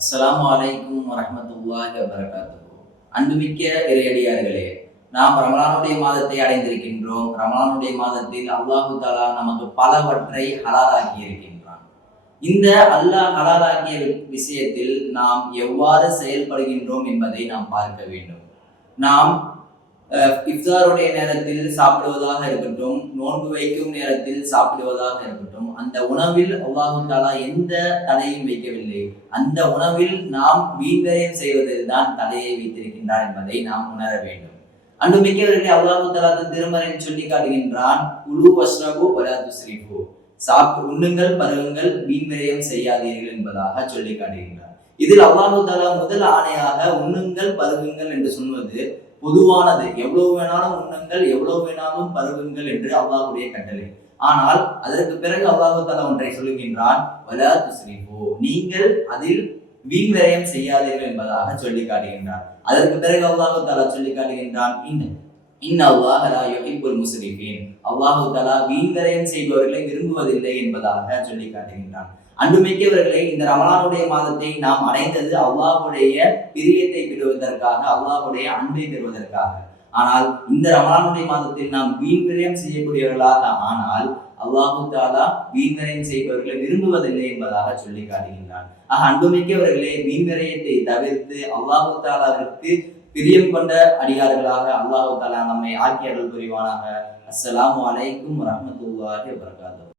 அஸ்ஸலாமு அலைக்கும் வரஹ்மத்துல்லாஹி வபரகாத்துஹு. அன்புமிக்க இறையடியார்களே, நாம் ரமலானுடைய மாதத்தை அடைந்திருக்கின்றோம். ரமலானுடைய மாதத்தில் அல்லாஹு தஆலா நமக்கு பலவற்றை ஹலாலாக்கி இருக்கின்றான். இந்த அல்லாஹ் ஹலாலாக்கிய விஷயத்தில் நாம் எவ்வாறு செயல்படுகின்றோம் என்பதை நாம் பார்க்க வேண்டும். நாம் இஃப்தாருடைய நேரத்தில் சாப்பிடுவதாக இருக்கட்டும், நோன்பு வைக்கும் நேரத்தில் சாப்பிடுவதாக இருக்கட்டும், அந்த உணவில் அல்லாஹு தஆலா எந்த தடையும் வைக்கவில்லை. அந்த உணவில் நாம் வீண்விரயம் செய்வதில் தான் தடையை வைத்திருக்கின்றார் என்பதை நாம் உணர வேண்டும். அன்புமிக்கவர்களே, அல்லாஹு தஆலா திருமறையில் சொல்லி காட்டுகின்றான், குலு வஷ்ரபு வலா துஸ்ரிஃபு, உண்ணுங்கள் பருகுங்கள், வீண்விரயம் செய்யாதீர்கள் என்பதாக சொல்லி காட்டுகின்றார். இதில் அல்லாஹு தஆலா முதல் ஆணையாக உண்ணுங்கள் பருகுங்கள் என்று சொல்வது பொதுவானது. எவ்வளவு வேணாலும் உண்ணுங்கள், எவ்வளவு வேணாலும் பருகுங்கள் என்று அல்லாஹ்வுடைய கட்டளை. ஆனால் அதற்கு பிறகு அல்லாஹு தஆலா ஒன்றை சொல்லுகின்றான், வலா துஸ்ரிஃபு, நீங்கள் அதில் வீண்விரயம் செய்யாதீர்கள் என்பதாக சொல்லி காட்டுகின்றான். அதற்கு பிறகு அல்லாஹு தஆலா சொல்லி காட்டுகின்றான், இன்னல்லாஹ லா யுஹிப்புல் முஸ்ரிஃபீன், அல்லாஹு தஆலா வீண்விரயம் செய்பவர்களை விரும்புவதில்லை என்பதாக சொல்லி காட்டுகின்றான். அன்புமிக்கவர்களே, இந்த ரமலானுடைய மாதத்தை நாம் அடைந்தது அல்லாஹ்வுடைய பிரியத்தை பெறுவதற்காக, அல்லாஹ்வுடைய அன்பை பெறுவதற்காக. ஆனால் இந்த ரமலானுடைய மாதத்தில் நாம் வீண்விரயம் செய்யக்கூடியவர்களாக ஆனால் அல்லாஹு தஆலா வீண்விரயம் செய்பவர்களை விரும்புவதில்லை என்பதாக சொல்லி காட்டுகின்றான். அன்புமிக்கவர்களே, வீண்விரயத்தை தவிர்த்து அல்லாஹு தஆலாவிற்கு பிரியம் கொண்ட அடியார்களாக அல்லாஹு தஆலா நம்மை ஆக்கி அருள் புரிவானாக. அஸ்ஸலாமு அலைக்கும் வரஹ்மத்துல்லாஹி வபரகாத்துஹு.